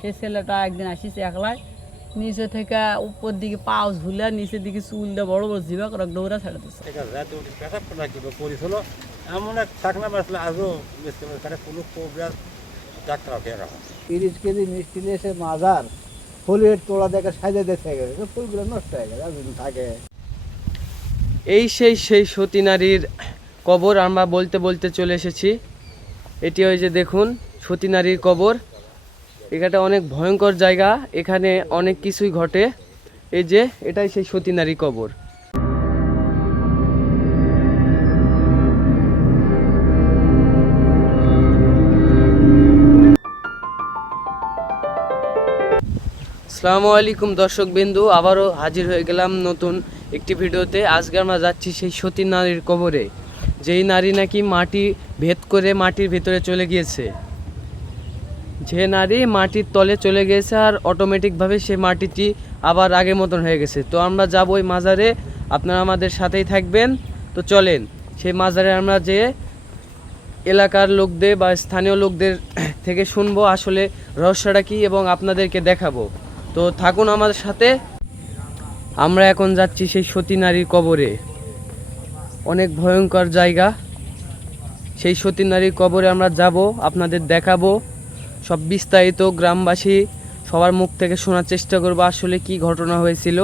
সেই ছেলেটা একদিন আসিছে একলাই, নিচে থেকে উপর দিকে পাও ঝুলে নিচের দিকে চুল দিয়ে বড় বড় জিভা করে দৌড়া ছেড়ে দিচ্ছে। এমন এক থাকনা বাসলে আজও কোনো প্রোগ্রাম ডাক্তার 30 কেজি মিষ্টি নিয়ে এসে মাজার ফুলের তোড়া দেখে সাজা দেখে গেছে, ফুলগুলো নষ্ট হয়ে গেছে যদি থাকে। এই সেই সতী নারীর কবর আমরা বলতে বলতে চলে এসেছি। এটি ওই যে দেখুন সতী নারীর কবর। এখানে অনেক ভয়ঙ্কর জায়গা, এখানে অনেক কিছুই ঘটে। এই যে এটাই সেই সতী নারী কবর। আসসালামু আলাইকুম দর্শক বিন্দু, আবারও হাজির হয়ে গেলাম নতুন একটি ভিডিওতে। আজকে আমরা যাচ্ছি সেই সতী নারীর কবরে, যেই নারী নাকি মাটি ভেদ করে মাটির ভেতরে চলে গিয়েছে। যে নারী মাটির তলে চলে গিয়েছে আর অটোমেটিকভাবে সে মাটিটি আবার আগের মতন হয়ে গেছে। তো আমরা যাবো ওই মাজারে, আপনারা আমাদের সাথেই থাকবেন। তো চলেন সেই মাজারে আমরা যে এলাকার লোকদের বা স্থানীয় লোকদের থেকে শুনবো আসলে রহস্যটা কী এবং আপনাদেরকে দেখাবো। তো থাকুন আমাদের সাথে। আমরা এখন যাচ্ছি সেই সতী নারীর কবরে, অনেক ভয়ঙ্কর জায়গা। সেই সতী নারীর কবরে আমরা যাব, আপনাদের দেখাবো সব বিস্তারিত, গ্রামবাসী সবার মুখ থেকে শোনার চেষ্টা করবো আসলে কি ঘটনা হয়েছিল।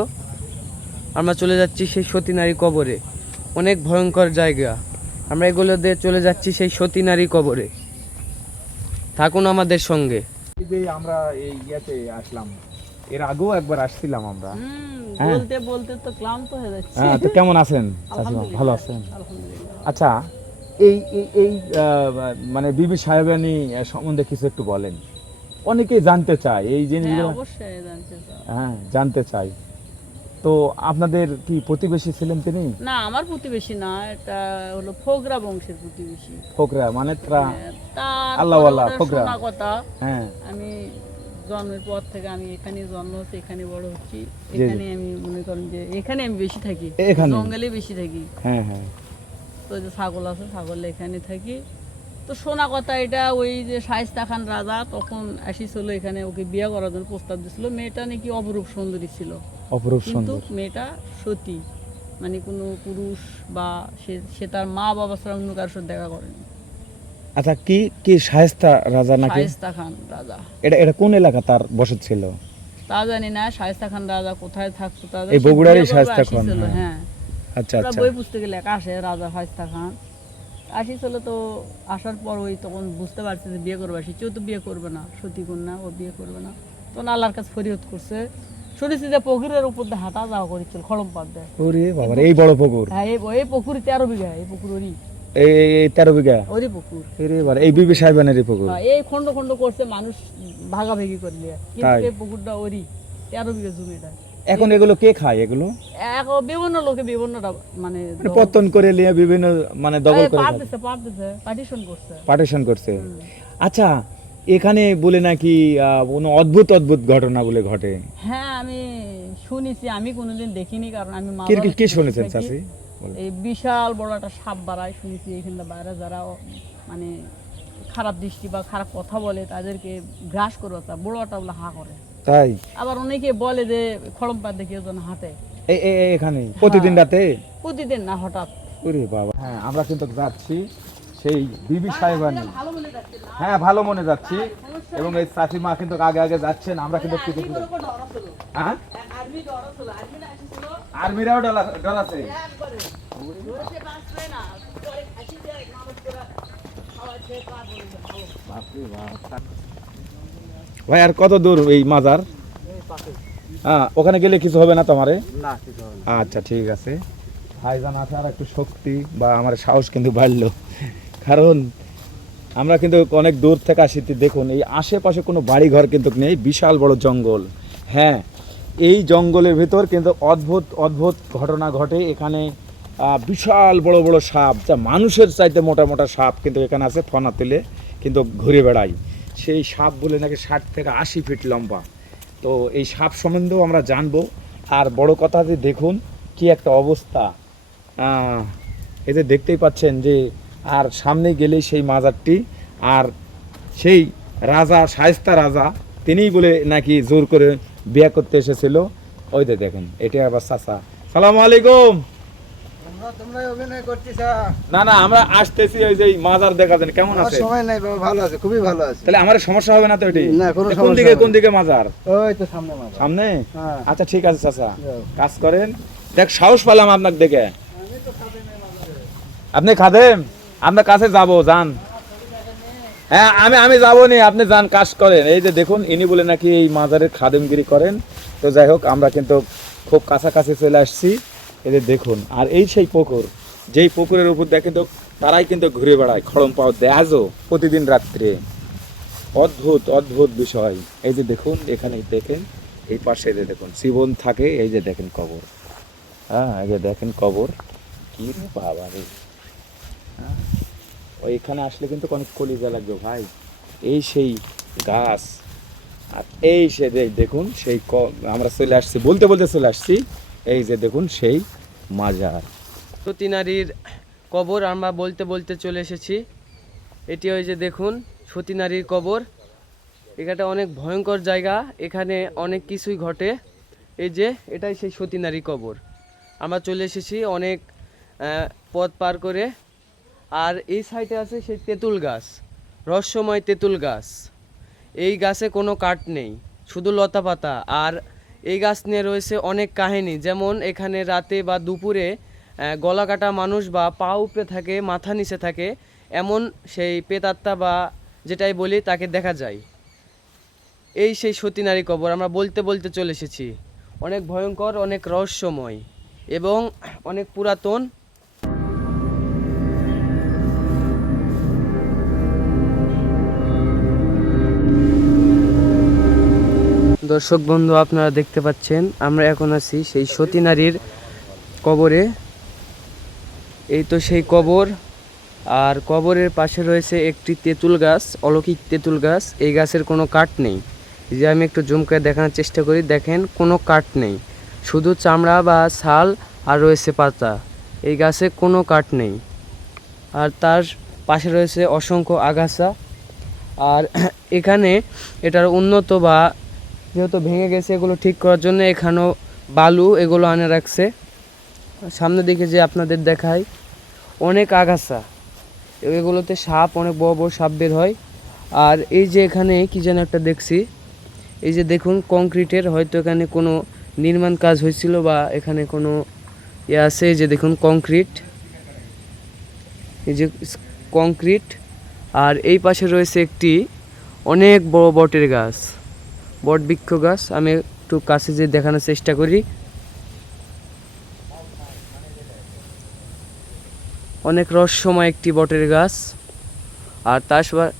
আমরা চলে যাচ্ছি সেই সতী নারীর কবরে, অনেক ভয়ঙ্কর জায়গা। আমরা এগুলো দিয়ে চলে যাচ্ছি সেই সতী নারী কবরে, থাকুন আমাদের সঙ্গে। এই যে আমরা এই ইয়াতে আসলাম, এর আগেও একবার আসছিলাম আমরা। বলতে বলতে তো ক্লান্ত হয়ে যাচ্ছে। হ্যাঁ, তো কেমন আছেন চাচিমা? ভালো আছেন? আচ্ছা, এই এই এই মানে বিবি সাহেবানী সম্বন্ধে কিছু একটু বলেন। অনেকেই জানতে চায় এই জিনিসগুলো। অবশ্যই জানতে চাই। হ্যাঁ, জানতে চাই। তো আপনাদের কি প্রতিবেশী ছিলেন তিনি? না, আমার প্রতিবেশী না, এটা হলো ফোকরা বংশের প্রতিবেশী। ফোকরা মানে তারা তার আল্লাহওয়ালা ফোকরা। শোনা কথা, হ্যাঁ, আমি জন্মের পর থেকে আমি এখানে জন্ম হচ্ছে, এখানে বড় হচ্ছি, এখানে আমি মনে করেন যে এখানে আমি বেশি থাকি, জঙ্গলে বেশি থাকি। হ্যাঁ হ্যাঁ। তো যে ছাগল আছে, ছাগল এখানে থাকি। তো শোনা কথা এটা, ওই যে শায়েস্তা খান রাজা তখন আসিছিল এখানে, ওকে বিয়ে করার জন্য প্রস্তাব দিছিল। মেয়েটা নাকি অপরূপ সুন্দরী ছিল, অপরূপ কিন্তু সুন্দর। মেয়েটা সতী, মানে কোনো পুরুষ বা সে তার মা বাবা ছাড়া অন্য কারোর সাথে দেখা করেনি। আচ্ছা, কি কি শায়েস্তা রাজা নাকি? শায়েস্তা খান রাজা। এটা এটা কোন এলাকা তার বসত ছিল তা জানি না, শায়েস্তা খান রাজা কোথায় থাকতো তা এই বগুড়ারই শায়েস্তা খান। হ্যাঁ, আচ্ছা আচ্ছা। বই পুস্তকে লেখা আসে রাজা শায়েস্তা খান আসিছিল। তো আসার পর ওই তখন বুঝতে পারছে যে বিয়ে করবে, কেউ তো বিয়ে করবে না, সতী কন্যা, ও বিয়ে করবে না। তখন আল্লাহর কাছে ফরিয়াদ করছে। শুনেছি যে পুকুরের উপর দিয়ে হাঁটা যাওয়া করেছিল খড়ম পাত দেয়। ওরে বাবা, এই বড় পুকুর! হ্যাঁ, এই পুকুর 13 বিঘা, এই পুকুর ওরই, এই 13 বিঘা ওরই পুকুর। এরে বাবা, এই বিবি সাহেবানের পুকুর। এই খন্ড খন্ড করছে মানুষ ভাগাভাগি করলে, কিন্তু এই পুকুরটা ওরই, 13 বিঘা জমিটা। এখন এগুলো কে খায়? এগুলো এখন বিভিন্ন লোকে বিভিন্নটা মানে পত্তন করে নিয়ে বিভিন্ন মানে দখল করে পার্টিশন করছে। পার্টিশন করছে। আচ্ছা, এখানে বলে নাকি কোনো অদ্ভুত অদ্ভুত ঘটনা বলে ঘটে। হ্যাঁ, আমি শুনেছি, আমি কোনোদিন দেখিনি, কারণ আমি কি শুনেছেন চাচি? এই বিশাল বড় একটা সাপ বাড়ায় শুনেছি এখানে বাইরে, যারা মানে খারাপ দৃষ্টি বা খারাপ কথা বলে তাদেরকে গ্রাস করে বড় একটা বলে হা করে। তাই? আবার অনেকে বলে যে খড়ম পাত দেখে ওজন হাতে। এখানে প্রতিদিন রাতে? প্রতিদিন না, হঠাৎ। ওরে বাবা। হ্যাঁ, আমরা কিন্তু যাচ্ছি সেই বিবি সাহেবানী। হ্যাঁ, ভালো মনে যাচ্ছি, এবং এই চাচিমা কিন্তু আগে আগে যাচ্ছেন। আমরা কিন্তু হ্যাঁ, আর্মিরাও ডর আছে। ভাই, আর কত দূর এই মাজার? হ্যাঁ, ওখানে গেলে কিছু হবে না তোমারে? না, কিছু হবে না। আচ্ছা, ঠিক আছে। ভাইজান আছে, আর একটু শক্তি বা আমার সাহস কিন্তু বাড়লো, কারণ আমরা কিন্তু অনেক দূর থেকে আসি। দেখুন, এই আশেপাশে কোনো বাড়ি ঘর কিন্তু নেই, বিশাল বড় জঙ্গল। হ্যাঁ, এই জঙ্গলের ভিতর কিন্তু অদ্ভুত অদ্ভুত ঘটনা ঘটে। এখানে বিশাল বড় বড় সাপ, যা মানুষের চাইতে মোটা মোটা সাপ কিন্তু এখানে আছে, ফনা তুলে কিন্তু ঘুরে বেড়ায়। সেই সাপ বলে নাকি 60 থেকে 80 ফিট লম্বা। তো এই সাপ সম্বন্ধেও আমরা জানবো। আর বড় কথা যে দেখুন কি একটা অবস্থা, এতে দেখতেই পাচ্ছেন যে, আর সামনে গেলেই সেই মাজারটি, আর সেই রাজা শায়েস্তা রাজা তিনিই বলে নাকি জোর করে বিয়ে করতে এসেছিল। ওই যে দেখেন, এটা আবার চাচা। সালাম আলাইকুম। তোমরা অভিনয় করছিস? না না, আমরা আসতেছি ওই যে মাজার দেখার জন্য। কেমন আছে? সময় নাই বাবা, ভালো আছে, খুবই ভালো আছে। তাহলে আমার সমস্যা হবে না তো? এটি না, কোনো কোন সমস্যা দিকে হবে কোন দিকে মাজার? ওই তো সামনে মাঝে। সামনে? হ্যাঁ। আচ্ছা ঠিক আছে চাচা, যাও। কাজ করেন। দেখ সাহস পেলাম আপনার দেখে। আপনি খাদেম, আপনার কাছে যাব, যান। হ্যাঁ আমি যাবো নি, আপনি যান, কাজ করেন। এই যে দেখুন, ইনি বলে নাকি এই মাজারের খাদেমগিরি করেন। তো যাই হোক, আমরা কিন্তু খুব কাছাকাছি চলে আসছি। এই যে দেখুন, আর এই সেই পুকুর, যেই পুকুরের উপর দেখেন তো তারাই কিন্তু ঘুরে বেড়ায়, খড়ম পাওয়া দেয় আজও প্রতিদিন রাত্রে। অদ্ভুত অদ্ভুত বিষয়। এই যে দেখুন, এখানে দেখেন, এই পাশে যে দেখুন জীবন থাকে। এই যে দেখেন কবর, হ্যাঁ এই যে দেখেন কবর। কি রে বাবা রে, হ্যাঁ, ওইখানে আসলে কিন্তু অনেক কলিজা লাগবে ভাই। এই সেই গাছ, আর এই সে দেখুন সেই আমরা চলে আসছি, বলতে বলতে চলে আসছি। এই যে দেখুন সেই মাজার। সতী নারীর কবর আমরা বলতে বলতে চলে এসেছি। এটি ওই যে দেখুন সতী নারীর কবর। এখানে অনেক ভয়ঙ্কর জায়গা, এখানে অনেক কিছুই ঘটে। এই যে এটাই সেই সতী নারী কবর। আমরা চলে এসেছি অনেক পথ পার করে। আর এই সাইডে আছে সেই তেঁতুল গাছ, রহস্যময় তেঁতুল গাছ। এই গাছে কোনো কাঠ নেই, শুধু লতা পাতা। আর এই গাছ নিয়ে রয়েছে অনেক কাহিনী, যেমন এখানে রাতে বা দুপুরে গলা কাটা মানুষ বা পা উপরে থাকে, মাথা নিচে থাকে, এমন সেই প্রেতাত্মা বা যেটাই বলি তাকে দেখা যায়। এই সেই সতী নারী কবর আমরা বলতে বলতে চলে এসেছি। অনেক ভয়ঙ্কর, অনেক রহস্যময় এবং অনেক পুরাতন। দর্শক বন্ধু, আপনারা দেখতে পাচ্ছেন আমরা এখন আছি সেই সতী নারীর কবরে। এই তো সেই কবর, আর কবরের পাশে রয়েছে একটি তেঁতুল গাছ, অলৌকিক তেঁতুল গাছ। এই গাছের কোনো কাঠ নেই। এই যে আমি একটু জুম করে দেখানোর চেষ্টা করি, দেখেন কোনো কাঠ নেই, শুধু চামড়া বা ছাল আর রয়েছে পাতা। এই গাছে কোনো কাঠ নেই। আর তার পাশে রয়েছে অসংখ্য আগাছা। আর এখানে এটার উন্নত বা যেহেতু ভেঙে গেছে, এগুলো ঠিক করার জন্য এখানেও বালু এগুলো আনে রাখছে। সামনে দিকে যে আপনাদের দেখায় অনেক আগাছা, এগুলোতে সাপ, অনেক বড় বড় সাপ বের হয়। আর এই যে এখানে কি যেন একটা দেখছি, এই যে দেখুন কংক্রিটের, হয়তো এখানে কোনো নির্মাণ কাজ হয়েছিল বা এখানে কোনো ইয়ে আছে। এই যে দেখুন কংক্রিট, এই যে কংক্রিট। আর এই পাশে রয়েছে একটি অনেক বড় বটের গাছ, বট বৃক্ষ গাছ। আমি একটু কাছে যে দেখানোর চেষ্টা করি। অনেক রহস্যময় একটি বটের গাছ। আর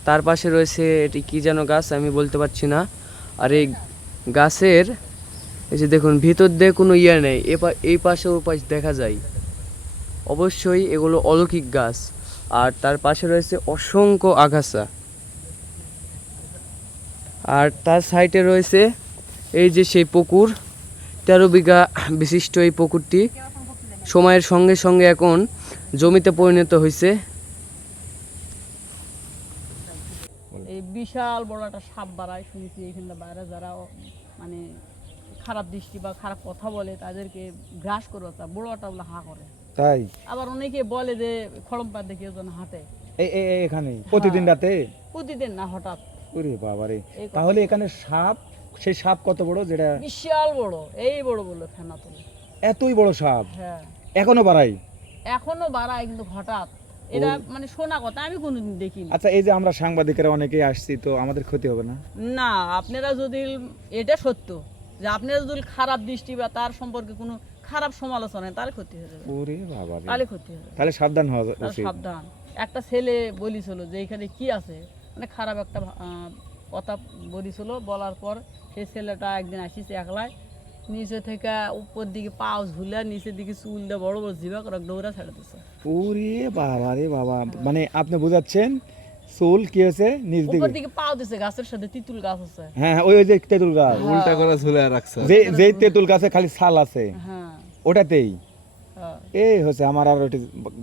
তার পাশে রয়েছে এটি কি যেন গাছ, আমি বলতে পারছি না। আর এই গাছের এই যে দেখুন ভিতর দিয়ে কোনো ইয়ে নেই, এই পাশে ওই পাশে দেখা যায়। অবশ্যই এগুলো অলৌকিক গাছ। আর তার পাশে রয়েছে অসংখ্য আগাছা। আর তার সাইডে রয়েছে এই যে সেই পুকুর, 13 বিঘা বিশিষ্ট এই পুকুরটি সময়ের সঙ্গে সঙ্গে এখন জমিতে পরিণত হয়েছে। এই বিশাল বড় একটা সাপ বাড়ায় শুনেছি এখানটা বাইরে, যারা মানে খারাপ দৃষ্টি বা খারাপ কথা বলে তাদেরকে গ্রাস করে বড় একটা বলে হা করে। তাই? আবার অনেকে বলে যে খড়ম পা দেখে যেন হাঁটে। এখানে প্রতিদিন রাতে? প্রতিদিন না, হঠাৎ। ওরে বাবারে, এই কথা। তাহলে এখানে সাপ, সেই সাপ কত বড়? যেটা বিশাল বড়, এই বড় বললো ফেনা তোলে। এতই বড় সাপ হ্যাঁ, এখনো বাড়াই? এখনো বাড়ায়, কিন্তু হঠাৎ। এটা মানে শোনা কথা, আমি কোনোদিন দেখিনি। আচ্ছা, এই যে আমরা সাংবাদিকেরা অনেকেই আসছি, তো আমাদের ক্ষতি হবে না? না, আপনারা যদি, এটা সত্য যে আপনারা যদি খারাপ দৃষ্টি বা তার সম্পর্কে কোনো খারাপ সমালোচনা, তাহলে ক্ষতি হয়ে যাবে। ওরে বাবা রে, তাহলে ক্ষতি হয়ে যাবে, তাহলে সাবধান হওয়া তাহলে উচিত। সাবধান। একটা ছেলে বলিছিল যে এখানে কি আছে, মানে খারাপ একটা কথা বলিছিল। বলার পর সেই ছেলেটা একদিন আসিছে একলাই, নিচে থেকে উপর দিকে পাও ঝুলে, নিচের দিকে চুল দিয়ে বড় বড় জিভা করে দৌড়া ছেড়ে দিচ্ছে। ওরে বাবা রে বাবা, মানে আপনি বোঝাচ্ছেন চুল কি হয়েছে নিচ উপর দিকে? দিকে পাও দিছে, গাছের সাথে তিতুল গাছ আছে। হ্যাঁ, ওই যে তেঁতুল গাছ, উল্টা করে ঝুলে রাখছে। যে তেঁতুল গাছে খালি ছাল আছে, হ্যাঁ, ওটাতেই? হ্যাঁ। এই হচ্ছে আমার আর একটি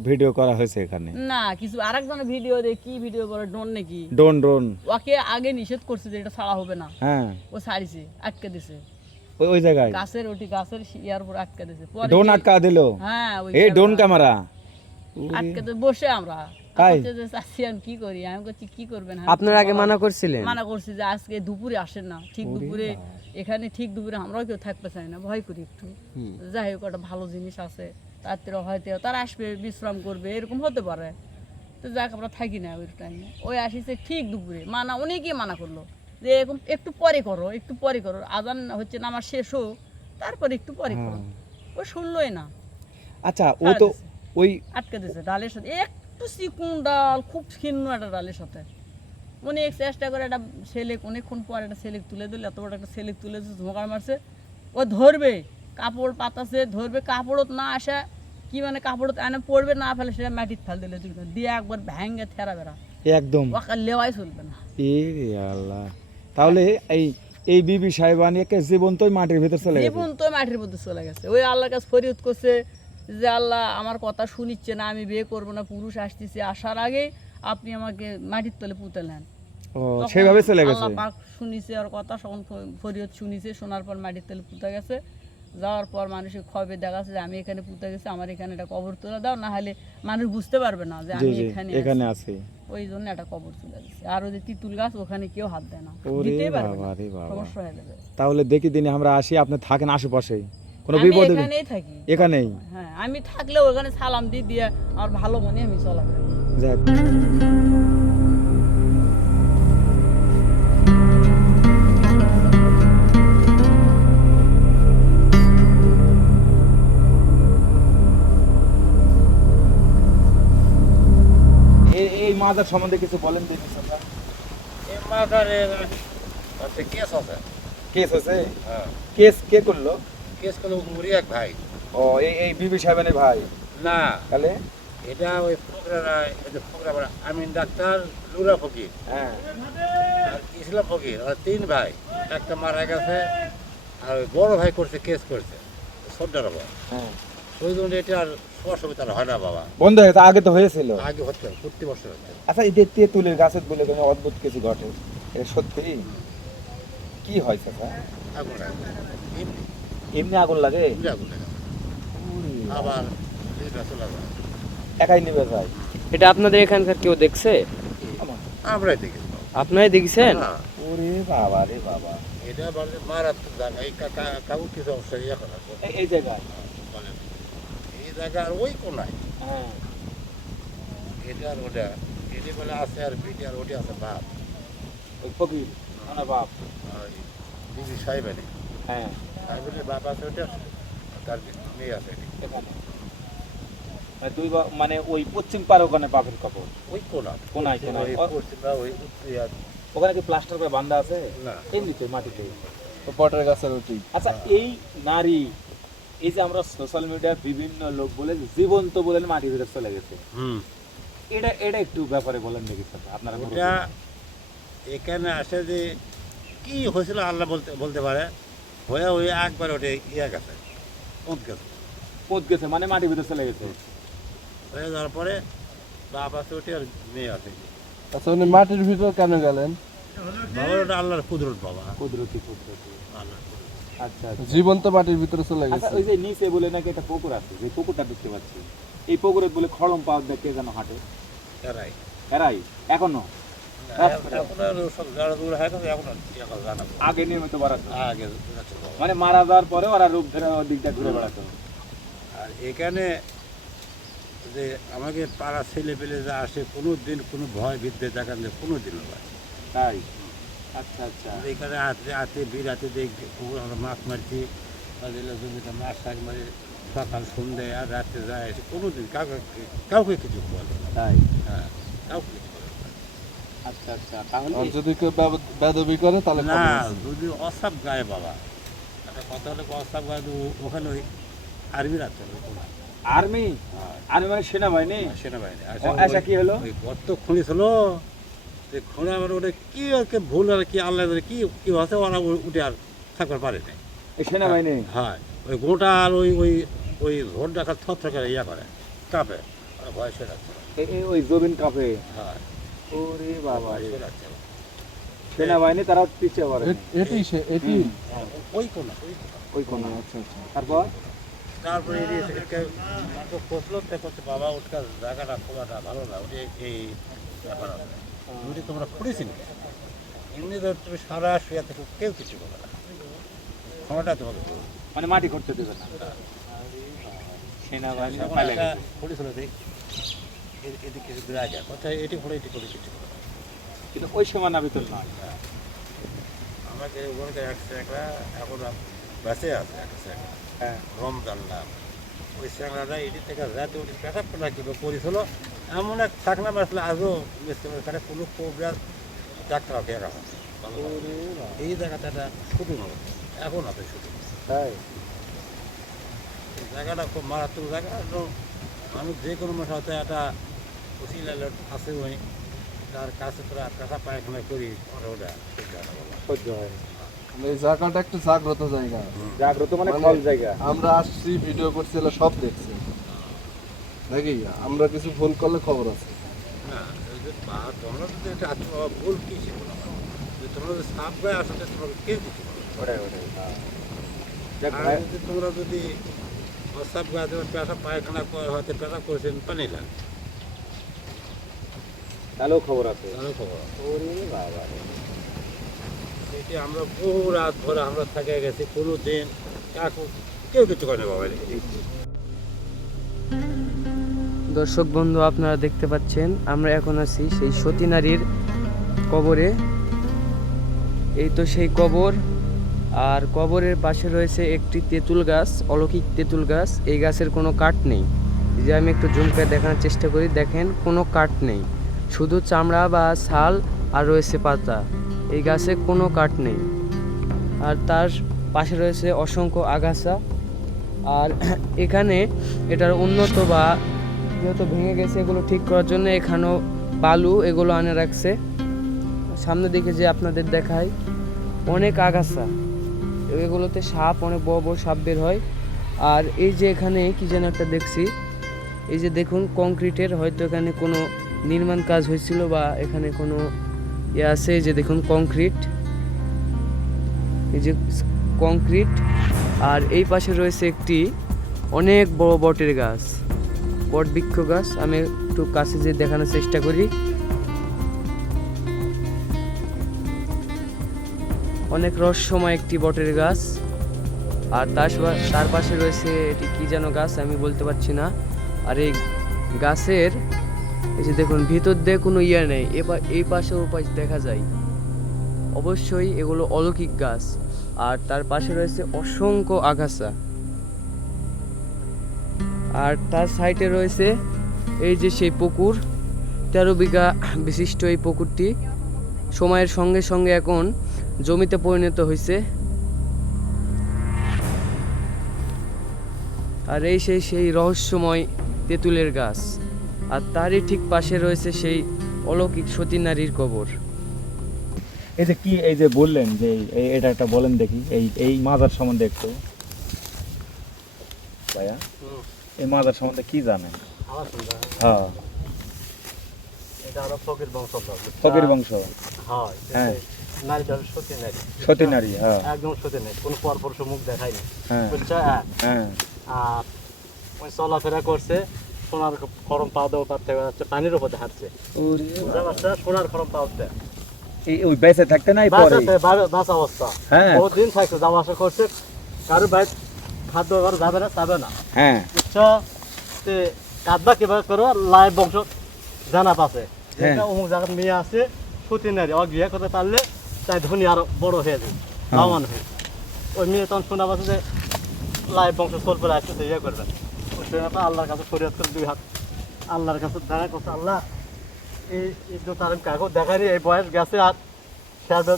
ভিডিও করা হয়েছে এখানে। না কিছু আরেকজনের ভিডিও দিয়ে কি ভিডিও করে ডোন নাকি ড্রোন ড্রোন ওকে আগে নিষেধ করছে যে এটা ছাড়া হবে না, হ্যাঁ ও ছাড়িছে, আটকে দিছে ওই জায়গায় গাছের গাছের ইয়ার উপর আটকে দিছে পরে ড্রোন কি- আটকা দিল। হ্যাঁ ওই এই ড্রোন ক্যামেরা ক্যামেরা আটকে তো বসে আমরা তাই? বলছে যে চাচ্ছি আমি কি করি, আমি বলছি কি করবেন, আমি আপনার আগে মানা করছিলেন? মানা করছি যে আজকে দুপুরে আসেন না, ঠিক দুপুরে এখানে ঠিক দুপুরে আমরাও কেউ থাকতে চাই না, ভয় করি একটু। যাই হোক একটা ভালো জিনিস আছে, রাত্রে হয়তো তারা আসবে বিশ্রাম করবে এরকম হতে পারে, তো যাক আমরা থাকি না ওই টাইমে। ওই আসিছে ঠিক দুপুরে, মানা অনেকেই মানা করলো যে এরকম একটু পরে করো, একটু পরে করো, আজান হচ্ছে না আমার শেষ হোক তারপরে একটু পরে করো। ও শুনলোই না, আচ্ছা ও তো ওই আটকে দিছে ডালের সাথে, একটু চিকুন ডাল, খুব ছিন্ন একটা ডালের সাথে অনেক চেষ্টা করে একটা ছেলে, অনেকক্ষণ পর একটা ছেলে তুলে দিল, এত বড় একটা ছেলে তুলে দিচ্ছে, ঝোঁকার মারছে, ও ধরবে কাপড় পাতাছে, ধরবে কাপড়ত না আসা কি মানে কাপড়ত এনে পড়বে না ফেলে সেটা মাটির ফেল দিলে দিয়ে একবার ভ্যাঙ্গে থেরা বেড়া একদম ওকে লেওয়াই চলবে না। এ রে আল্লাহ, তাহলে এই এই বিবি সাহেবানি একে জীবন্তই মাটির ভিতর চলে গেছে। জীবন তো মাটির মধ্যে চলে গেছে। ওই আল্লাহর কাছে ফরিয়াদ করছে যে আল্লাহ আমার কথা শুনিচ্ছে না, আমি বিয়ে করবো না, পুরুষ আসতেছে, আসার আগে আপনি আমাকে মাটির তলে পুঁতে নেন। ও সেভাবে চলে গেছে। আল্লাহ পাক শুনিছে আর কথা, তখন ফরিয়াদ শুনিছে, শোনার পর মাটির তলে পুঁতে গেছে। যাওয়ার পর মানুষের খবর দেখাচ্ছে যে আমি এখানে পুঁতে গেছি, আমার এখানে একটা কবর তুলে দাও, না হলে মানুষ বুঝতে পারবে না যে জি আমি জি এখানে এখানে আছি। আছে। ওই জন্য একটা কবর তুলে দিচ্ছে। আর ওই যে তিতুল গাছ ওখানে কেউ হাত দেয় না, ওরে দিতেই পারবে বাবা না, রে বাবা। সমস্যা হয়ে যাবে। তাহলে দেখি দিনে আমরা আসি, আপনি থাকেন আশেপাশে, কোনো আমি বিপদ এখানেই থাকি, এখানেই। হ্যাঁ আমি থাকলেও ওখানে সালাম দিয়ে আমার ভালো মনে আমি চলাফেরা করি। যাক এই মাজার সম্বন্ধে কিছু বলেন দেখি চাচা। এই মাজারের আছে কেস আছে। কেস আছে? হ্যাঁ, কেস কে করলো? কেস করলো মুড়ি এক ভাই। ও এই বিবি সাহেবানের ভাই? না, তাহলে এটা ওই ফকরা আমিন ডাক্তার, লুরা ফকির হ্যাঁ আর ইসলাম ফকির, আর তিন ভাই, একটা মারা গেছে আর ওই বড় ভাই করছে, কেস করছে সর্দার বাবা। হ্যাঁ ওই জন্য এটা আর সহযোগিতা হয় না বাবা, বন্ধ হয়েছে, আগে তো হয়েছিল। আগে হচ্ছে প্রতি বছর হচ্ছে। আচ্ছা এই যে তেঁতুলের গাছের বলে কোনো অদ্ভুত কিছু ঘটে, এটা সত্যি কি হয় চাচা? আগুন লাগে, এমনি এমনি আগুন লাগে? এমনি আগুন লাগে, আবার এটা চলে যায়। একাই নিবে যায়? এটা আপনাদের এখানকার কেউ দেখছে? আমরাই দেখি। আপনারাই দেখছেন? হ্যাঁ, ওরে বাবা রে বাবা। এটা মানে মারাত্মক জায়গা, এই কাউ কিছু অবস্থা ইয়ে করা এই জায়গায় বলে এই জায়গা আর ওই কোনায় হ্যাঁ এটা আর ওটা, এটি বলে আছে আর পিটি আর ওটি আছে বাপ, ওই ফকির আমার বাপ। আর দিদি সাহেবানি হ্যাঁ সাহেবানির বাপ আছে ওটা, তার মেয়ে আছে এটি। এখানে মানে দুই মানে ওই পশ্চিম পারে ওখানে বাপের কবর। ওই কোনা কোনায় কোনায় ওই পশ্চিম না, ওই উত্তর ওখানে কি প্লাস্টার করে বান্ধা আছে? না, এমনিতে মাটিতে। বটের গাছের ওটি। আচ্ছা এই নারী, এই যে আমরা সোশ্যাল মিডিয়ার বিভিন্ন লোক বলে জীবন্ত বলে মাটির ভিতরে চলে গেছে, এটা এটা একটু ব্যাপারে বলেন দেখি স্যার আপনারা। ওটা এখানে আসে যে কি হয়েছিল আল্লাহ বলতে পারে, হয়ে ওই একবার ওটা ইয়ে গেছে, পৌঁছ গেছে, পদ গেছে মানে মাটির ভিতরে চলে গেছে। হয়ে যাওয়ার পরে বাপ আছে ওটি আর মেয়ে আছে। আচ্ছা উনি মাটির ভিতর কেন গেলেন? বাবার ওটা আল্লাহর কুদরত বাবা, কুদরতি কুদরতি। আল্লাহর কুদরত। আচ্ছা আচ্ছা। জীবন্ত মাটির ভিতরে চলে আচ্ছা গেছে। ওই যে নিচে বলে নাকি একটা পুকুর আছে, যে পুকুরটা দেখতে পাচ্ছি, এই পুকুরে বলে খড়ম পাওয়া যায়, কে যেন হাঁটে এরাই এরাই এখনো? এখন আর সব যারা দূর হয় না, এখন আর ইয়ে করা যায় না। আগে নিয়মিত বাড়াতো, আগে যাচ্ছে বাবা। মানে মারা যাওয়ার পরে ওরা রূপ ধরে ওর দিকটা ঘুরে বেড়াতো। আর এখানে যে আমাকে পাড়া ছেলে পেলে যা আসে, কোনো দিন কোনো ভয় বিদ্যে দেখান যে কোনো দিন নয়। তাই? আচ্ছা আচ্ছা। এখানে রাতে বিরাতে দেখি আমরা মাছ মারছি, জমিতে মাছ শাক মারি, সকাল সন্ধ্যে আর রাতে যায়, এসে কোনো দিন কাউকে কিছু বলে না। তাই? হ্যাঁ, কাউকে কিছু বলে না। আচ্ছা আচ্ছা। তাহলে আর যদি কেউ বেদবি করে তাহলে না, খবর আছে। যদি অসাব গায়ে বাবা, একটা কথা হলো অসাব গায়ে, ওখানে ওই আর্মি রাখতে হবে তোমার। আর্মি? আর্মি মানে সেনাবাহিনী? সেনাবাহিনী। ও, আচ্ছা কি হলো? ওই গর্ত খুঁড়েছিল, যে খুঁড়ে আবার ওটা কি আর কি ভুল আর কি আল্লাহ জানে কি কি হচ্ছে, ওরা উঠে আর থাকতে পারে না। এই সেনাবাহিনী? হ্যাঁ, ওই গোটা আর ওই ওই ওই ভোট ডাকার থর করে ইয়া করে কাঁপে আর বয়সে রাখছে না। ওই জমিন কাপে হ্যাঁ ওরে বাবা বয়সে রাখছে না। সেনাবাহিনী তারা পিছিয়ে পড়ে এটি ওই কোন ওই কোন আচ্ছা আচ্ছা তারপর তারপরে পড়লো করছে বাবা ওটার জায়গাটা খোলাটা ভালো না ওটি এই ব্যাপার ওটি তোমরা খুঁড়েছি না এমনি ধর তুমি সারা শুয়ে থেকে কেউ কিছু করবে না ক্ষমতা তোমাকে দেবে। মানে মাটি করতে দেবে না সেনাবাহিনী এখন পালে একটা গেছে। খুঁড়েছিল দেখ এদিকে রাজা কোথায় এটি করে এটি করে কিছু করে কিন্তু ওই সীমানা ভিতর নয় আমাকে ওখানে এক স্যাংরা এখন বেঁচে আছে এক স্যাংরা হ্যাঁ রমজান নাম ওই স্যাংরাটা এটি থেকে রাতে ওটি পেশাব করা কীভাবে করেছিল এমন এক ছাকনা বাসলে আজও এখানে কোনো কোবরার ডাক্তার খেয়ে রাখা এই জায়গাটা একটা শুধু নয় এখন আছে শুধু তাই এই জায়গাটা খুব মারাত্মক জায়গা একদম মানুষ যে কোনো মানুষ হয়তো একটা উচিলা আছে ওই তার কাছে তোরা পেশা পায়খানা করি ওটা ওটা সেই জায়গাটা বলা সহ্য হয় না। এই জায়গাটা একটা জাগ্রত জায়গা। জাগ্রত মানে মানে ফল জায়গা আমরা আসছি ভিডিও করছি এলা সব দেখছি নাকি আমরা কিছু ভুল করলে খবর আছে। না ওই যে তোমরা যদি এটা ভুল কী ছিল না তোমরা যদি সাপ গায়ে আসতে তোমাকে কেউ কিছু বলো না। ওটাই ওটাই যাক আর ভাই যদি তোমরা যদি সাপ গায়ে তোমার পেশা পায়খানা হয়তো পেশা করেছেন পানি লাগ তাহলেও খবর আছে তাহলে খবর আছে। ওরে বাবা রে। এটি আমরা বহু রাত ভরে আমরা থাকে গেছি কোনো দিন কেউ কিছু করে না বাবা দর্শক বন্ধু আপনারা দেখতে পাচ্ছেন আমরা এখন আছি সেই সতী নারীর কবরে। এই তো সেই কবর, আর কবরের পাশে রয়েছে একটি তেঁতুল গাছ, অলৌকিক তেঁতুল গাছ। এই গাছের কোনো কাঠ নেই। এই যে আমি একটু জুম করে দেখানোর চেষ্টা করি, দেখেন কোনো কাঠ নেই, শুধু চামড়া বা ছাল আর রয়েছে পাতা। এই গাছে কোনো কাঠ নেই। আর তার পাশে রয়েছে অসংখ্য আগাছা। আর এখানে এটার উন্নত বা যেহেতু ভেঙে গেছে এগুলো ঠিক করার জন্য এখানেও বালু এগুলো আনে রাখছে। সামনে দিকে যে আপনাদের দেখায় অনেক আগাছা, এগুলোতে সাপ, অনেক বড় বড় সাপ বের হয়। আর এই যে এখানে কি যেন একটা দেখছি, এই যে দেখুন কংক্রিটের, হয়তো এখানে কোনো নির্মাণ কাজ হয়েছিল বা এখানে কোনো ইয়ে আছে। এই যে দেখুন কংক্রিট, এই যে কংক্রিট। আর এই পাশে রয়েছে একটি অনেক বড় বটের গাছ, বট বৃক্ষ গাছ। আমি একটু কাছে যে দেখানোর চেষ্টা করি। অনেক রহস্যময় একটি বটের গাছ। আর তার পাশে রয়েছে এটি কি যেন গাছ, আমি বলতে পারছি না। আর এই গাছের এই যে দেখুন ভিতর দিয়ে কোনো ইয়ে নেই, এই পাশে ও পাশে দেখা যায়। অবশ্যই এগুলো অলৌকিক গাছ। আর তার পাশে রয়েছে অসংখ্য আগাছা। আর তার সাইডে রয়েছে এই যে সেই পুকুর, 13 বিঘা বিশিষ্ট এই পুকুরটি সময়ের সঙ্গে সঙ্গে এখন জমিতে পরিণত হয়েছে। আর এই সেই রহস্যময় তেঁতুলের গাছ। আর তারই ঠিক পাশে রয়েছে সেই অলৌকিক সতী নারীর কবর। এই যে কি এই যে বললেন যে এটা একটা বলেন দেখি, এই মাজার সম্বন্ধে একটু ভাইয়া, এই মাজার সম্বন্ধে কি জানেন? আমার শুনতে হ্যাঁ এটা হলো ফকির বংশ। ফকির বংশ। হ্যাঁ হ্যাঁ নারীটা সতী নারী, সতী নারী। হ্যাঁ একদম সতী নারী, কোনো পরপুরুষ মুখ দেখায়নি, হ্যাঁ বুঝছো? হ্যাঁ আর ওই চলাফেরা করছে, সোনার খরম পাও দেওয়া পার থেকে যাচ্ছে, পানির উপর হাঁটছে, বুঝতে পারছে? সোনার খরম পাও দেয় ওই বেঁচে থাকতে নাই পরে। বাঁচা অবস্থা হ্যাঁ বহুত দিন থাকছে, যাওয়া আসা করছে, কারোর বাইরে খাদ্য ব্যবহার যাবে না, যাবে না, হ্যাঁ বুঝছো? কাঁদবা কিভাবে করো, লাইভ বংশ জানা পাচ্ছে হ্যাঁ। যেটা অমুক জায়গার মেয়ে আছে সতী নারী, ও বিয়ে করতে পারলে তাই ধনী আরো বড় হয়ে যায়, লাভবান হয়ে। ওই মেয়ে তখন শোনা পাচ্ছে যে লাইভ বংশ চলবে, আসতে ইয়ে করবেন। আল্লাহর কাছে ফরিয়াদ করে 2 হাত আল্লাহর কাছে দেখা করছে, আল্লাহ এই তার কাকু দেখানি, এই বয়স গেছে, আর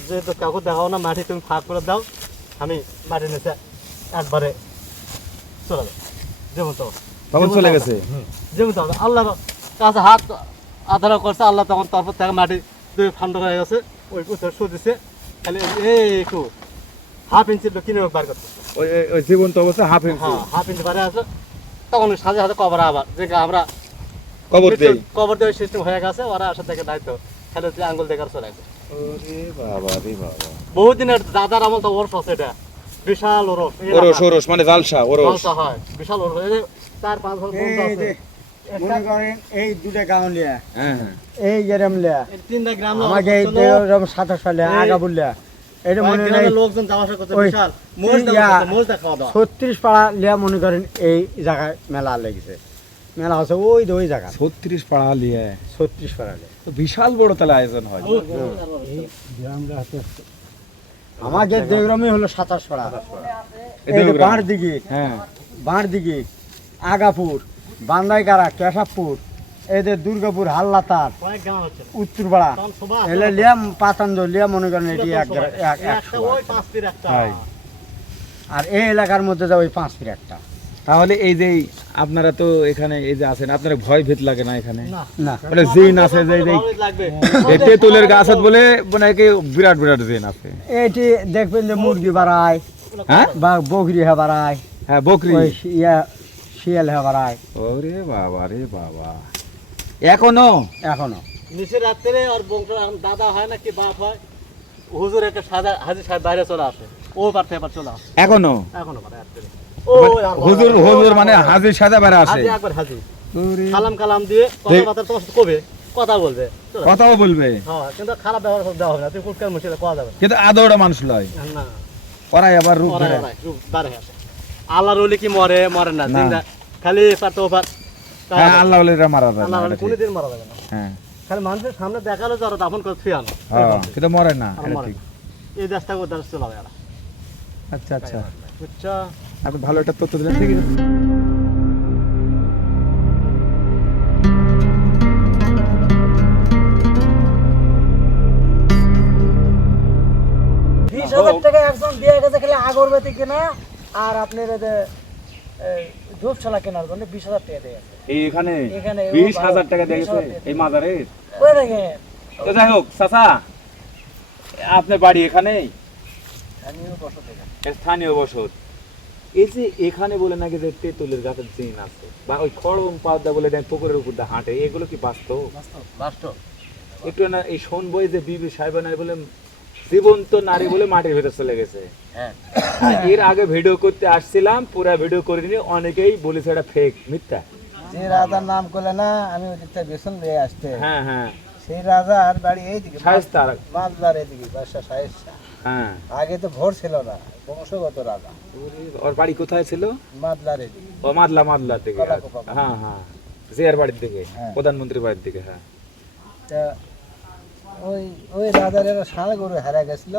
যেহেতু কাকু দেখাও না, মাটি তুমি ফাঁক করে দাও, আমি মাটি নিচে একবারে চলে যাবো, যেমন তো তখন চলে গেছে। যেমন তো আল্লাহর কাছে হাত আধারা করছে, আল্লাহ তখন তারপর থেকে মাটি 2 খণ্ড হয়ে গেছে, ওই কুচের শু দিছে, খালি একটু হাফ ইঞ্চি কিনে বার করতে, ওই জীবন্ত অবস্থা হাফ ইঞ্চি। হ্যাঁ হাফ ইঞ্চি বারে আছে, তখন সাথে সাথে কবর আবার যে আমরা কবর দেই কবর দেওয়ার সিস্টেম হয়ে গেছে, ওরা আসা থেকে দায়িত্ব খালি তুই আঙ্গুল দেখার চলে গেছে। ওরে বাবা রে বাবা, বহুত দিনের দাদার আমল তো ওরস আছে, এটা বিশাল ওরস, ওরস ওরস মানে জালসা ওরস। জলসা হয়, বিশাল ওরস, এই যে 4-5 বছর বন্ধ আছে। মনে করেন এই দুটা গাঁও লিয়া, হ্যাঁ হ্যাঁ এই গেরাম লিয়া, এই 3টা গ্রাম আমাকে এই 27 সালে আগা বললিয়া, এটা মনে নাই গ্রামের লোকজন যাওয়া আসা করছে, ওই বিশাল মোজ ইয়া, মোজটা খাওয়া দাওয়া। 36 পাড়া লিয়া মনে করেন এই জায়গায় মেলা লেগেছে, মেলা হচ্ছে ওই জায়গা 36 পাড়া লিয়ে 36 পাড়া লিয়া। তো বিশাল বড় তাহলে আয়োজন হয়। আমাকে দেগ্রামে হলো 27 পাড়া, এই এই যে দেওগ্রাম। বাঁড় দিকে, হ্যাঁ বাঁড় দিকে আগাপুর, বান্দাইকারা, কেশবপুর, এদের দুর্গাপুর, হাল্লাতার, কয়েক গ্রাম হচ্ছে উত্তরপাড়া, তখন সবাই এলে লিয়াম পাতান্দ লিয়া মনে করেন এটি একটা একশো। ওই 5 টির একটা হয়। আর এই এলাকার মধ্যে যা ওই 5 ফিট একটা। তাহলে এই যে আপনারা তো এখানে এই যে আছেন, আপনারা ভয় ভীত লাগে না এখানে? না না মানে জিন আছে যে এই ভালোই লাগবে। এই তেঁতুলের গাছ আছে বলে মানে কি বিরাট বিরাট জিন আছে। এটি দেখবেন যে মুরগি বাড়ায় হ্যাঁ বা বকরি হ্যাঁ বাড়ায়, হ্যাঁ বকরি। ওই ইয়া শিয়াল হ্যাঁ বাড়ায় ওরে বাবা রে বাবা, এখনো এখনো। নিচে রাত্রে আর বংশ এখন দাদা হয় না কি বাপ হয়, হুজুর একটা সাদা হাজি সাহেব বাইরে চলে আসে, ও পারতে এবার চলে আসে এখনো এখনো পারে রাত্রে। হুজুর হুজুর মানে হাজির সাথে বেড়া আসে। হাজি একবার হাজি সালাম কালাম দিয়ে কথাবার্তা তোমার সাথে কবে কথা বলবে, চলে আসে। কথাও বলবে হ্যাঁ কিন্তু খারাপ ব্যবহার করতে দেওয়া হবে না, তুই কুটকার মুশকিলে কোয়া যাবে কিন্তু আদৌড়া মানুষ লয়, না। ওরাই আবার রূপ ওরাই ধরে। ওরাই, রূপ বাড়ে আসে। আল্লাহর ওলি কি মরে মরে না, না। জিন্দা খালি পারতো পার হ্যাঁ আল্লাহ ওলিরা মারা যায় না, আল্লাহর ওলি এটা ঠিক। কোনোদিন মারা যাবে না, হ্যাঁ খালি মানুষের সামনে দেখালো যে ওরা দাফন করে থুয়ে আনো, হ্যাঁ, কিন্তু মরে না, আর এটা মরে ঠিক। না। এই দেশটা ও দেশ চলাবে এরা, আচ্ছা আচ্ছা, বুঝছো? আপনি ভালো একটা তথ্য দিলেন, ঠিক আছে। টাকা একজন দিয়ে গেছে খালি আগরবাতি কেনা আর আপনার ধূপছালা কেনার জন্য 20,000 টাকা দিয়ে গেছে। এইখানে এখানে 20,000 টাকা দিয়ে গেছে এই মাজারে। তো যাই হোক চাচা, আপনার বাড়ি এখানেই? স্থানীয় বসত। এই যে এখানে বলে নাকি যে তেঁতুলের গাছের জিন আছে বা ওই খড়ম পাওদা বলে দেয় পুকুরের উপর দিয়ে হাঁটে, এগুলো কি বাস্তব? একটু না এই শোন বই যে বিবি সাহেবা নাই বলে জীবন্ত নারী বলে মাটির ভেতর চলে গেছে। আর এর আগে ভিডিও করতে আসছিলাম, পুরা ভিডিও করিনি, অনেকেই বলেছে এটা ফেক, মিথ্যা। যে রাজার নাম করলে না আমি ওই দিকটা বেসন দিয়ে আসতে, হ্যাঁ হ্যাঁ সেই রাজার বাড়ি এইদিকে শায়েস্তার। মাদলার এদিকে বাদশা শায়েস্তা। হ্যাঁ আগে তো ভোর ছিল না, বংশগত রাজা ওর বাড়ি কোথায় ছিল? মাদলার এদিকে। ও মাদলা মাদলা থেকে। কলাকুপা। হ্যাঁ হ্যাঁ, জিয়ার বাড়ির দিকে, হ্যাঁ। প্রধানমন্ত্রীর বাড়ির দিকে। হ্যাঁ তা ওই ওই রাজার একটা ষাঁড় গরু হারা গেছিল,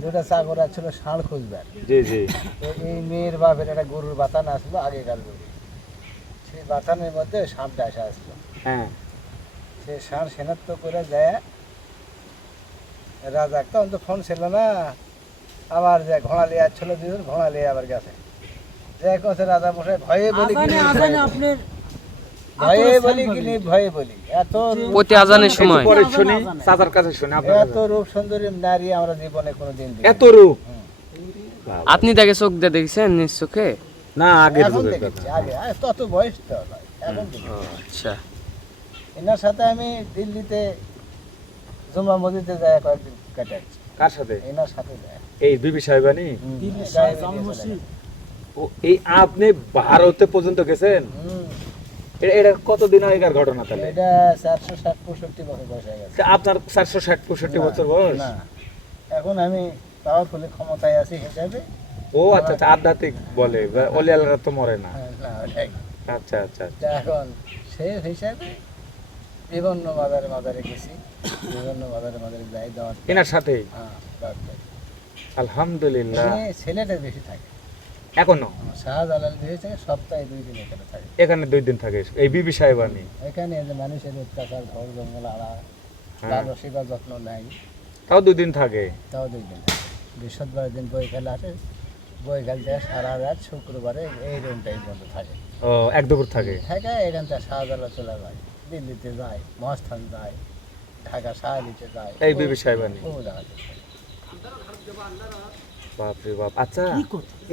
দুটা চাকর ছিল ষাঁড় খুঁজবার। জি জি। তো এই মেয়ের বাপের একটা গরুর বাতান আসলো আগেকার গরু, সেই বাতানের মধ্যে ওই ষাঁড়টা আসা আসলো। হ্যাঁ সে ষাঁড় সেনাত্ব করে যায় রাজা, তখন তো ফোন ছিল না, আবার যে ঘোড়া লিয়ে আসছিল দুজন, ঘোড়া লিয়ে আবার গেছে। যে কথা রাজা মশাই ভয়ে বলি কি ভয়ে বলি কি ভয়ে বলি, এত প্রতি আজানের সময় পরে শুনি চাচার কাছে শুনি আপনার এত রূপ সুন্দরী নারী আমরা জীবনে কোনোদিন দেখিনি। এত রূপ। আপনি তাকে চোখ দিয়ে দেখছেন নিজ চোখে? না আগে এখন দেখেছি, আগে আর তত বয়স তো নয়, এখন দেখেছি। আচ্ছা, এনার সাথে আমি দিল্লিতে জুমা মসজিদে যাই কয়েকদিন কাটাচ্ছি, কার সাথে? এনার সাথে যায়। এই বিবি সাহেবানি। গায়ে বেরিয়ে চলে গেছে। ও এই আপনি ভারতে পর্যন্ত গেছেন? হুম, এটা কতদিন আগেকার ঘটনা তাহলে? এটা 460-65 বছর বয়স হয়ে গেছে। তা আপনার 460-65 বছর বয়স? না, এখন আমি পাওয়ারফুলি ক্ষমতায় আছি হিসাবে। ও আচ্ছা আচ্ছা, আধ্যাত্মিক বলে, অলি আল্লাহরা তো মরে না। না, ওটাই। আচ্ছা আচ্ছা তা এখন সে হিসাবে বিভিন্ন মাজারে মাজারে গেছি, বিভিন্ন মাজারে মাজারে যাই দেওয়ার। এনার সাথে হ্যাঁ, বাদ দেয়। আলহামদুলিল্লাহ। এখানে ছেলেটা বেশি থাকে, এখনো শাহজালাল বেশি থাকে, সপ্তাহে 2 দিন এখানে থাকে। এখানে 2 দিন থাকে এই বিবি সাহেবানি। এখানে যে মানুষের অত্যাচার, ঘর জঙ্গল আড়া, হ্যাঁ। ভালো সেবা যত্ন নাই, তাও 2 দিন থাকে। তাও 2 দিন থাকে। বৃহস্পতিবার দিন বই খেলা আসে, বই খেলতে সারা রাত, শুক্রবারে এই রুমটাই বন্ধ থাকে। ও এক দুপুর থাকে। থাকে এখান থেকে শাহজালাল চলে যায়, দিল্লিতে যায়, মহাস্থান যায়, ঢাকা শাহলিতে যায়, এই বিবি সাহেবানি। ও জায়গাতে। বাপ রে বাপ। আচ্ছা,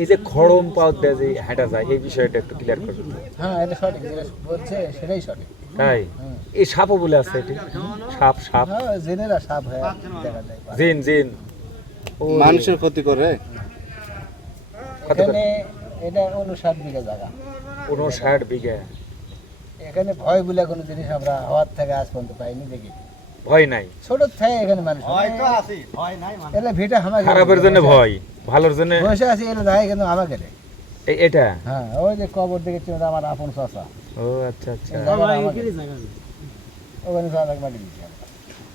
এই যে খড়ম পাওয়া দেয় যে হাঁটা যায়, এই বিষয়টা একটু ক্লিয়ার করবেন। হ্যাঁ এটা সঠিক যেটা বলছে সেটাই সঠিক। তাই এই সাপও বলে আছে, এটি সাপ সাপ হ্যাঁ জেনেরা সাপ হয়ে দেখা যায়। জিন জিন মানুষের ক্ষতি করে। এখানে এটা 59 বিঘা জায়গা। 59 বিঘা। এখানে ভয় বলে কোনো জিনিস আমরা হওয়ার থেকে আজ পর্যন্ত পাইনি, দেখি ভয় নাই, ছোট থেকে এখানে মানুষ হয়তো আছে, ভয় নাই মানে। এলে ভিটা আমাকে খারাপের জন্য ভয়, ভালোর জন্য বসে আছি এলে দেখায় কিন্তু আমাকে রে। এটা। হ্যাঁ ওই যে কবর দেখেছি ওটা আমার আপন চাচা। ও আচ্ছা আচ্ছা। ওখানে চাচা মাটি দিচ্ছি আমরা।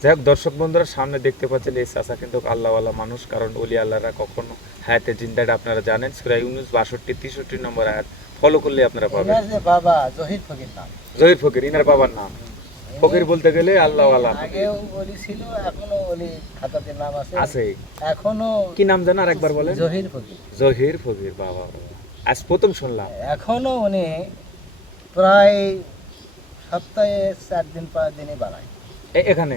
যাই হোক, দর্শক বন্ধুরা সামনে দেখতে পাচ্ছেন এই চাচা কিন্তু আল্লাহওয়ালা মানুষ, কারণ ওলি আল্লাহরা কখনো হায়াতে জিন্দাটা আপনারা জানেন। সূরা ইউনূস 62 63 নম্বর আয়াত ফলো করলে আপনারা পাবেন। এনার যে বাবা জহির ফকির নাম, জহির ফকির ইনার বাবার নাম। ফকির বলতে গেলে আল্লাহওয়ালা আগেও ওলি ছিল, এখনো ওলি খাতাতে নাম আছে, আছে। এখনো কি নাম জানো আরেকবার বলেন? জহির ফকির। জহির ফকির, বাবা বাবা, আজ প্রথম শুনলাম। এখনো উনি প্রায় সপ্তাহে 4 দিন 5 দিনই বাড়ায়। এখানে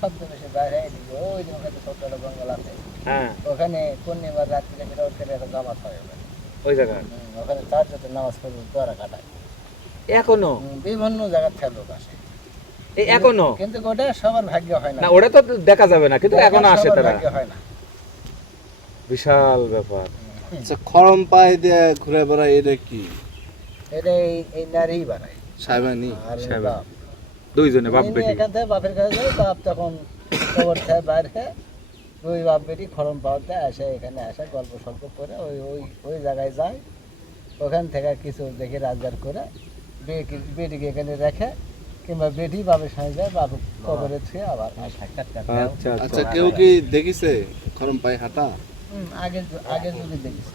সপ্তাহে বেশি বাইরে এদিকে ওই যে ওখানে ছোট জঙ্গল আছে, হ্যাঁ ওখানে পূর্ণিমার রাত্রিতে বিরোধ করে একটা জামাত হয় ওখানে। ওই জায়গায় ওখানে তাহাজ্জুদের নামাজ পড়ে দোয়ারা কাটায়। এখনো বিভিন্ন জায়গা থেকে লোক আসে, এখনো কিন্তু ওটা সবার ভাগ্য হয় না। না, ওটা তো দেখা যাবে না, কিন্তু এখনো আসে সবার তারা। ভাগ্য হয় না। বিশাল ব্যাপার। আচ্ছা, খরম পায়ে দিয়ে ঘুরে বেড়ায়, এটা কি এটা এই নারী বানায় সাইবানি? আর এই সাইবা। বাপ। দুইজনে বাপ ইনি বেটি। এখান থেকে বাপের কাছে যায়, বাপ তখন খবর থেকে বাইরে খেয়ে দুই বাপ বেটি খরম পাওয়াতে আসে, এখানে আসে গল্প সল্প করে ওই ওই ওই জায়গায় যায়। ওখান থেকে কিছু দেখে রাজগার করে বেটিকে এখানে রেখে, কিংবা বেটি বাপের সঙ্গে যায়, বাপ কবরে ছুঁয়ে আবার আচ্ছা আচ্ছা, কেউ কি দেখিছে খরম পায়ে হাঁটা? আগে আগে যদি দেখিস।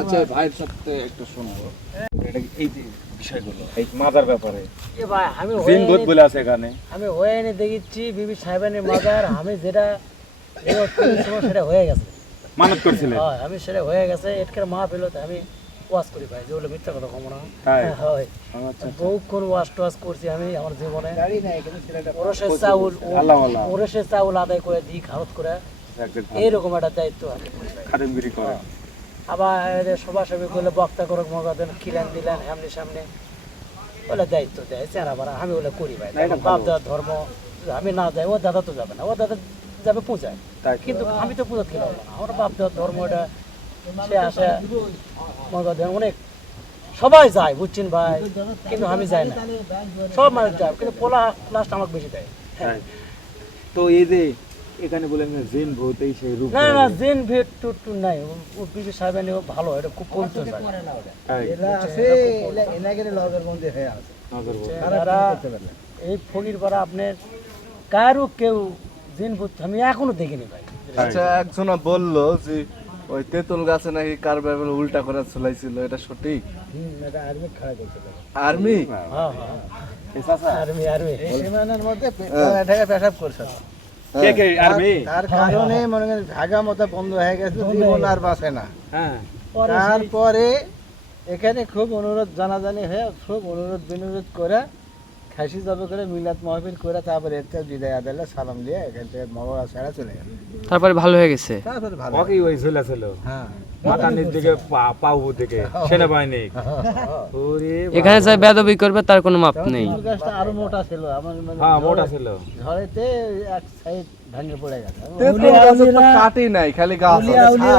আচ্ছা, ভাইয়ের সাথে একটু শুনবো। এটা এই যে বিষয়গুলো এই মাজার ব্যাপারে এ ভাই আমি জিন ভূত বলে আছে এখানে। আমি হয়ে এনে দেখেছি বিবি সাহেবানের মাজার, আমি যেটা নিয়ত করেছিলাম সেটা হয়ে গেছে। মানত করছিলেন? হয়, আমি সেটা হয়ে গেছে। এটকের মা পেলোতে আমি ওয়াজ করি ভাই, যেগুলো মিথ্যা কথা কম না। তাই? হয়, আচ্ছা বহুক্ষণ ওয়াজ টোয়াজ করছি আমি আমার জীবনে। গাড়ি নাই এখানে ছেলেটা ওরসের চাউল আল্লাহ আল্লাহ ওরসের চাউল আদায় করে দিই, খারত করে, এইরকম একটা দায়িত্ব আমি করি ভাই। খাদেমগিরি করে। আবার এদের সভাসভি করলে বক্তা করক মগা দেন, খিলেন দিলেন সামনে সামনে, ওগুলো দায়িত্ব দেয় চেহারা বাড়া, আমি ওগুলো করি ভাই। বাপ দাদার ধর্ম, আমি না যাই, ও দাদা তো যাবে না, ও দাদা যাবে পূজায়, তাই তো। কিন্তু আমি তো পূজা খেলাম না। আমার বাপ দাদার ধর্ম এটা, সে আসে মগা দেন, অনেক সবাই যায় বুঝছেন ভাই, কিন্তু আমি যাই না। সব মানুষ যায়, কিন্তু পোলা লাস্ট আমাকে বেশি দেয়। তাই। তো এই যে এখানে বলেন না জিন ভূত এই সেই রূপ না না, দেয়। জিন ভেট টুট নাই, ও বিবি সাহেব ভালো, এটা খুব পবিত্র জায়গা। তাই। এলা আছে, এনাকে লগের মধ্যে হয়ে আছে। নজর বল। যারা এই ফকির পাড়া আপনার কারো কেউ জিন ভূত আমি এখনো দেখিনি ভাই। আচ্ছা, একজনা বললো যে ওই তেঁতুল গাছে নাকি কার ব্যাপারে উল্টা করে ঝুলাইছিল, এটা সঠিক? এটা আর্মি খাড়া করছিল। আর্মি? হ্যাঁ হ্যাঁ, এই চাচা? Army army. এই সীমানার মধ্যে ঢাকা পেশাব করছে। কে কে আর্মি? তার কারণে মনে করেন ভাগা মতো বন্ধ হয়ে গেছে, জীবন আর বাঁচে না। হ্যাঁ। তারপরে এখানে খুব অনুরোধ জানাজানি হয়ে খুব অনুরোধ বিনোরোধ করে খাসি জবে করে মিলাদ মাহফিল করে তারপরে একটা বিদায় আদালে সালাম দিয়ে এখান থেকে মগরা ছাড়া চলে গেল। তারপরে ভালো হয়ে গেছে। তারপরে ভালো। ওকে ওই ঝুলা ছিল। হ্যাঁ মাথার নিচ দিকে পাউ দিকে সেনাবাহিনী। ওরে এখানে যাই বেদবি করবে তার কোনো মাপ নেই। তেঁতুল গাছটা আরো মোটা ছিল, আমার মানে হ্যাঁ মোটা ছিল। ঝড়েতে এক সাইড ভেঙে পড়ে গেছে। তেঁতুল গাছে তো কাটি নাই, খালি গাছ আছে।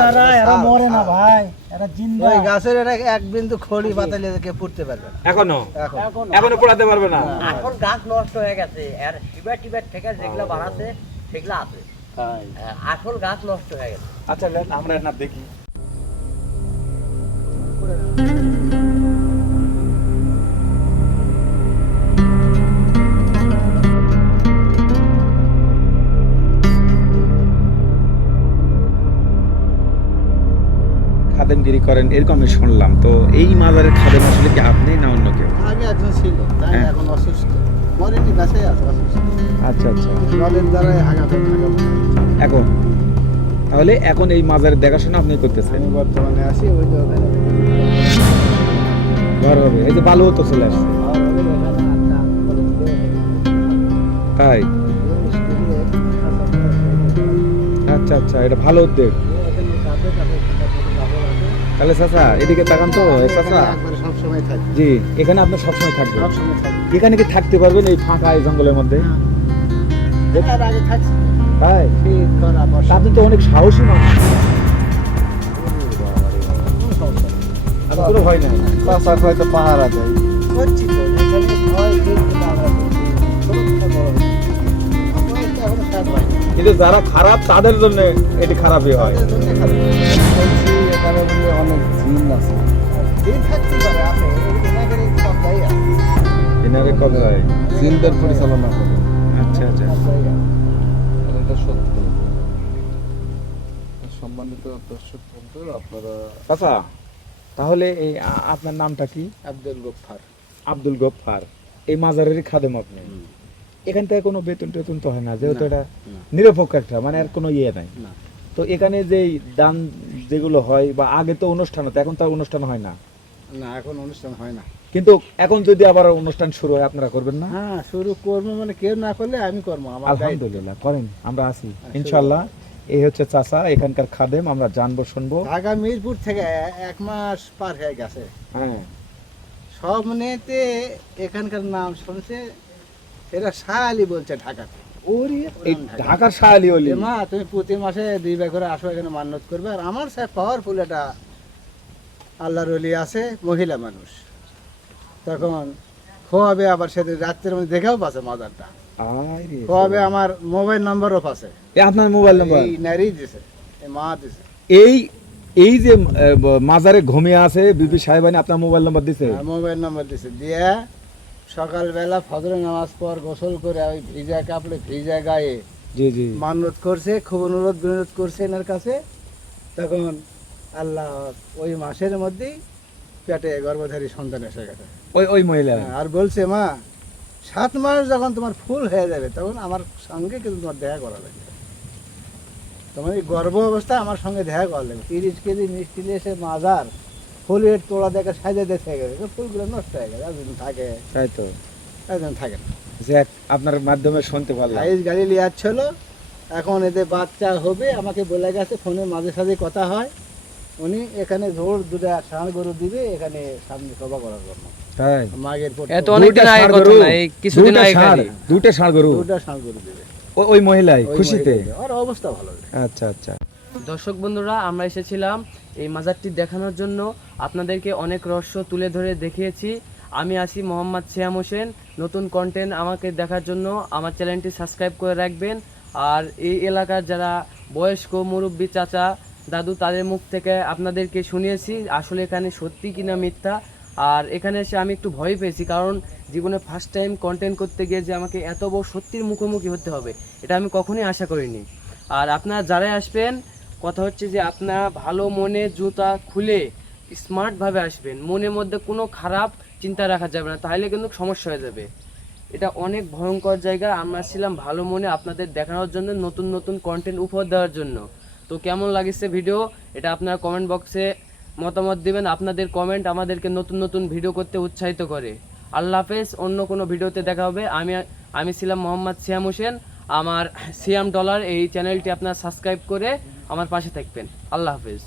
এরা মরে না ভাই, এরা জিন্দা। ওই গাছের এটা এক বিন্দু খড়ি পাতালে কেউ পুড়তে পারবে না এখনো এখন। এখনো পড়াতে পারবে না। এখন গাছ নষ্ট হয়ে গেছে, আর হিবার টিবার থেকে যেগুলো বাড়াছে সেগুলো আছে, তাই। আসল গাছ নষ্ট হয়ে গেছে। আচ্ছা লেন আমরা না দেখি। খাদেমগিরি করেন এরকম আমি শুনলাম, তো এই মাজারের খাদেম আসলে কি আপনি না অন্য কেউ? আগে একজন ছিল, তাই হ্যাঁ। এখন অসুস্থ, মরেনি, গাছে আছে অসুস্থ, আচ্ছা আচ্ছা। জলের দ্বারাই হাগাতে এখন তাহলে এখন এই মাজারের দেখাশোনা আপনি করতেছেন? আমি বর্তমানে আছি ওই তো ওখানে ঘর হবে, এই যে বালুও তো চলে আসছে। আর ওই এখানে আটটা কলেজ দিয়ে তাই? মিস্ত্রি আচ্ছা আচ্ছা, এটা ভালো উদ্যোগ। এখানে কাজ তাহলে চাচা এদিকে তাকান তো চাচা, একবারে সবসময় থাকি, জি এখানে আপনি সবসময় থাকবেন? সবসময় থাকি। এখানে কি থাকতে পারবেন এই ফাঁকা এই জঙ্গলের মধ্যে? এর আগে থাকছি, তাই শীত করা বর্ষা, আপনি তো অনেক সাহসী মানুষ, কোনো সমস্যা নেই। আপনার কোনো ভয় নাই? চাষা হয়তো পাহারা দেয়, করছি তো এখানে ভয় কিন্তু আমরা করছি, ছোট থেকে বড় হচ্ছি। আমরা তো এখনো শেষ হয়নি। কিন্তু যারা খারাপ তাদের জন্য এটি খারাপই হয়। তাদের জন্য খারাপ। বলছি এখানে বলে অনেক জিন আছে, জিন থাকতে পারে, আছে এনাদের সব জায়গা, দিনারে কবজায় জিনদের পরিচালনা করে আচ্ছা আচ্ছা। সব জায়গা। এটা সত্য। সম্মানিত দর্শক বন্ধু, আপনারা চাচা তাহলে এই আপনার নামটা কি? আব্দুল গফফার। আব্দুল গফফার। এই মাজারেরই খাদেম আপনি? এখান থেকে কোনো বেতন টেতন তো হয় না, যেহেতু এটা নিরপেক্ষ একটা, মানে আর কোনো ইয়ে নাই। না। তো এখানে যে দান যেগুলো হয় বা আগে তো অনুষ্ঠান হতো, এখন তো আর অনুষ্ঠান হয় না, না এখন অনুষ্ঠান হয় না। কিন্তু এখন যদি আবার অনুষ্ঠান শুরু হয় আপনারা করবেন না? হ্যাঁ শুরু করবো, মানে কেউ না করলে আমি করবো, আমার দায়িত্ব। আলহামদুলিল্লাহ করেন, আমরা আছি ইনশাল্লাহ। এই হচ্ছে চাচা এখানকার খাদেম, আমরা জানবো শুনবো। ঢাকা মিরপুর থেকে 1 মাস পার হয়ে গেছে, হ্যাঁ সব মেয়েতে এখানকার নাম শুনছে, এরা শালি বলছে ঢাকাতে। ওরে এই ঢাকার শাহালি অলি। যে মা তুমি প্রতি মাসে 2 বার করে আসো, এখানে মান্যত করবে। আর আমার স্যার পাওয়ারফুল একটা আল্লাহর ওলি আছে, মহিলা মানুষ, তখন খোয়াবে, আবার সেদিন রাত্রের মধ্যে দেখেও পাচ্ছে মাজারটা, আরে খোয়াবে, আমার মোবাইল নাম্বারও পাচ্ছে, এ আপনার মোবাইল নাম্বার? এই নারী দিছে, এই মা দিছে। এই এই যে মাজারে ঘুমিয়ে আছে বিবি সাহেবানি আপনার মোবাইল নাম্বার দিছে? মোবাইল নাম্বার দিছে, দিয়ে সকালবেলা ফজরের নামাজ পর গোসল করে ওই ভিজা কাপড়ে ভিজা গায়ে জি জি। মান্যত করছে, খুব অনুরোধ বিনোদ করছে এনার কাছে। তখন আল্লাহ ওই মাসের মধ্যেই পেটে গর্ভধারী সন্তান এসে গেছে। ওই ওই মহিলা? আর বলছে মা 7 মাস যখন তোমার ফুল হয়ে যাবে তখন আমার সঙ্গে কিন্তু তোমার দেখা করা লাগবে, তোমার এই গর্ভ অবস্থায় আমার সঙ্গে দেখা করা লাগবে। 30 কেজি মিষ্টি নিয়ে এসে মাজার ফুলের তোড়া দেখে সাজা দেখে গেছে, ফুলগুলো নষ্ট হয়ে গেছে, একদিন থাকে তাই তো, একদিন থাকে না। যাক আপনার মাধ্যমে শুনতে পারলাম। আইস গাড়ি লিয়াচ্ছিল, এখন এদের বাচ্চা হবে, আমাকে বলে গেছে ফোনে মাঝে সাঝে কথা হয়, উনি এখানে ধর 2টা ষাঁড় গরু দিবে এখানে সামনে সভা করার জন্য, তাই মাগের পর এত অনেকদিন আগে কথা না, এই কিছুদিন আগে খালি। দুইটা ষাঁড় গরু 2টা ষাঁড় গরু দিবে ওই মহিলাই ওই খুশিতে? মহিলাদের। আর অবস্থা ভালো। আচ্ছা আচ্ছা। দর্শক বন্ধুরা, আমরা এসেছিলাম এই মাজারটি দেখানোর জন্য, আপনাদেরকে অনেক রহস্য তুলে ধরে দেখিয়েছি। আমি আছি মোহাম্মদ সিয়াম হোসেন। নতুন কন্টেন্ট আমাকে দেখার জন্য আমার চ্যানেলটি সাবস্ক্রাইব করে রাখবেন। আর এই এলাকার যারা বয়স্ক মুরব্বী চাচা দাদু, তাদের মুখ থেকে আপনাদেরকে শুনিয়েছি আসলে এখানে সত্যি কিনা মিথ্যা। আর এখানে এসে আমি একটু ভয় পেয়েছি, কারণ জীবনে ফার্স্ট টাইম কন্টেন্ট করতে গিয়ে যে আমাকে এত বড় সত্যির মুখোমুখি হতে হবে, এটা আমি কখনোই আশা করিনি। আর আপনারা যারাই আসবেন, কথা হচ্ছে যে আপনারা ভালো মনে জুতা খুলে স্মার্টভাবে আসবেন, মনের মধ্যে কোনো খারাপ চিন্তা রাখা যাবে না, তাহলে কিন্তু সমস্যা হয়ে যাবে। এটা অনেক ভয়ঙ্কর জায়গা। আমরা ছিলাম ভালো মনে আপনাদের দেখানোর জন্য, নতুন নতুন কন্টেন্ট উপহার দেওয়ার জন্য। তো কেমন লাগছে ভিডিও, এটা আপনারা কমেন্ট বক্সে মতামত দিবেন। আপনাদের কমেন্ট আমাদেরকে নতুন নতুন ভিডিও করতে উৎসাহিত করে। আল্লাহ হাফেজ, অন্য কোনো ভিডিওতে দেখা হবে। আমি ছিলাম মোহাম্মদ সিয়াম হোসেন। আমার সিয়াম ডলার এই চ্যানেলটি আপনারা সাবস্ক্রাইব করে আমার পাশে থাকবেন। আল্লাহ হাফেজ।